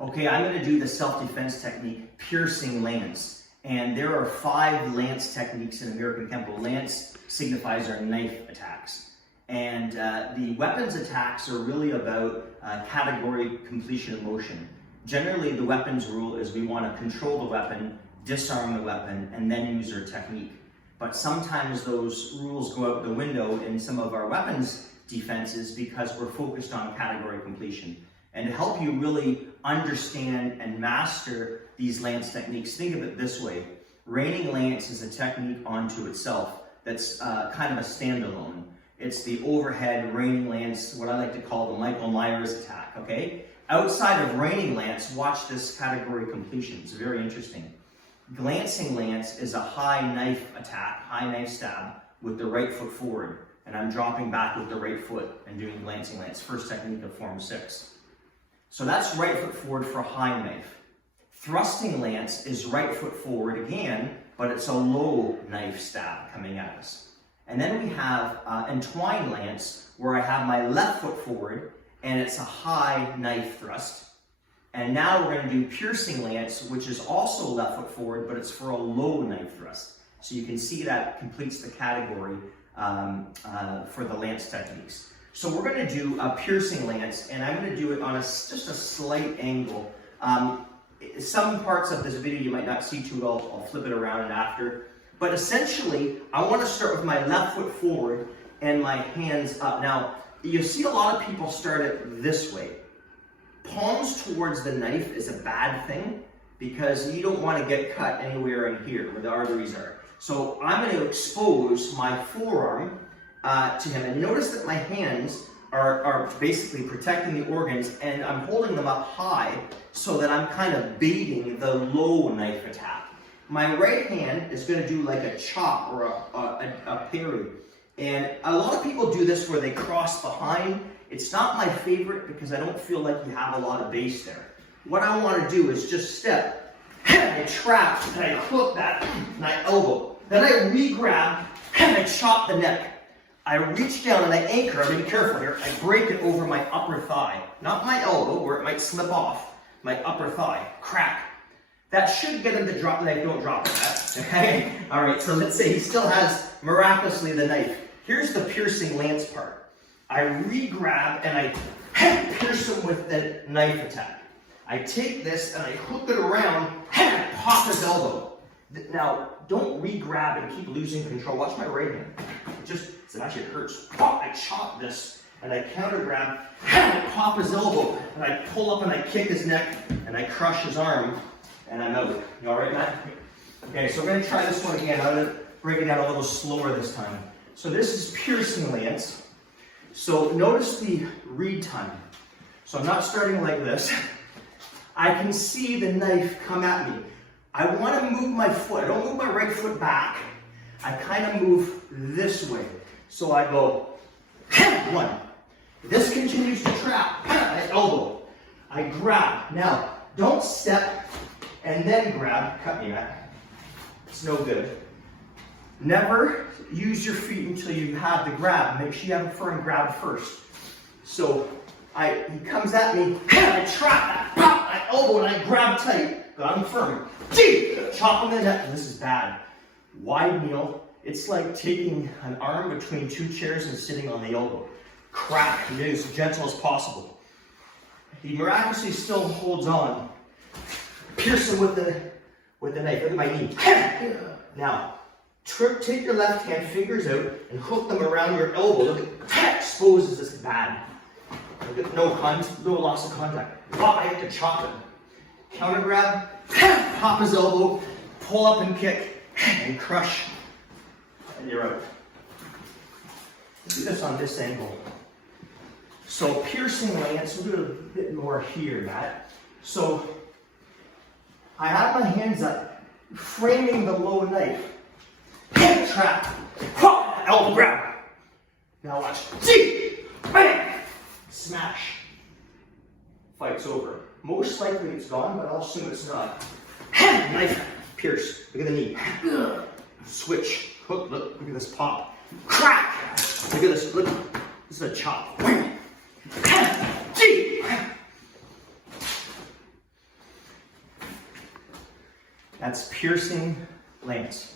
Okay, I'm going to do the self-defense technique, piercing lance. And there are 5 lance techniques in American Kenpo. Lance signifies our knife attacks. And the weapons attacks are really about category completion of motion. Generally, the weapons rule is we want to control the weapon, disarm the weapon, and then use our technique. But sometimes those rules go out the window in some of our weapons defenses because we're focused on category completion. And to help you really understand and master these lance techniques, think of it this way. Raining lance is a technique unto itself that's kind of a standalone. It's the overhead raining lance, what I like to call the Michael Myers attack, okay? Outside of raining lance, watch this category completion. It's very interesting. Glancing lance is a high knife attack, high knife stab with the right foot forward. And I'm dropping back with the right foot and doing glancing lance, first technique of form 6. So that's right foot forward for high knife. Thrusting lance is right foot forward again, but it's a low knife stab coming at us. And then we have entwined lance, where I have my left foot forward, and it's a high knife thrust. And now we're going to do piercing lance, which is also left foot forward, but it's for a low knife thrust. So you can see that completes the category for the lance techniques. So we're going to do a piercing lance, and I'm going to do it on just a slight angle. Some parts of this video you might not see too well. I'll flip it around and after. But essentially, I want to start with my left foot forward and my hands up. Now, you'll see a lot of people start it this way. Palms towards the knife is a bad thing because you don't want to get cut anywhere in here where the arteries are. So I'm going to expose my forearm to him. And notice that my hands are basically protecting the organs, and I'm holding them up high so that I'm kind of baiting the low knife attack. My right hand is going to do like a chop or a parry. And a lot of people do this where they cross behind. It's not my favorite because I don't feel like you have a lot of base there. What I want to do is just step, and I trap, and I hook that, and I elbow. Then I re-grab, and I chop the neck. I reach down and I anchor, I'm being careful here, I break it over my upper thigh. Not my elbow, where it might slip off. My upper thigh, crack. That should get him to drop the knife, don't drop it, okay? All right, so let's say he still has, miraculously, the knife. Here's the piercing lance part. I re-grab and I pierce him with the knife attack. I take this and I hook it around and I pop his elbow. Now, don't re-grab and keep losing control. Watch my right hand. It actually hurts. I chop this and I counter grab and I pop his elbow and I pull up and I kick his neck and I crush his arm and I'm out. You all right, Matt? Okay, so we're going to try this one again. I'm going to break it down a little slower this time. So this is piercing lance. So notice the read time. So I'm not starting like this. I can see the knife come at me. I want to move my foot. I don't move my right foot back. I kind of move this way. So I go, 1. This continues to trap. I elbow. I grab. Now, don't step and then grab. Cut me, Matt. It's no good. Never use your feet until you have the grab. Make sure you have a firm grab first. So he comes at me, I trap, I elbow, and I grab tight. Got him firm. Chop him in the neck. This is bad. Wide kneel. It's like taking an arm between 2 chairs and sitting on the elbow. Crack. It is as gentle as possible. He miraculously still holds on. Pierce him with the knife. Look at my knee. Now, take your left hand, fingers out, and hook them around your elbow. Look at exposes this bad. Look at no loss of contact. I have to chop him. Counter grab, pop his elbow, pull up and kick, and crush. And you're out. Do this on this angle. So piercing lance, we'll do a bit more here, Matt. So I have my hands up, framing the low knife. Trap. Elbow grab. Now watch. Bang! Smash. Fight's over. Most likely it's gone, but I'll assume it's not. Knife. Pierce. Look at the knee. Switch. Hook. Look at this pop. Crack. Look at this. Look. This is a chop. That's piercing lance.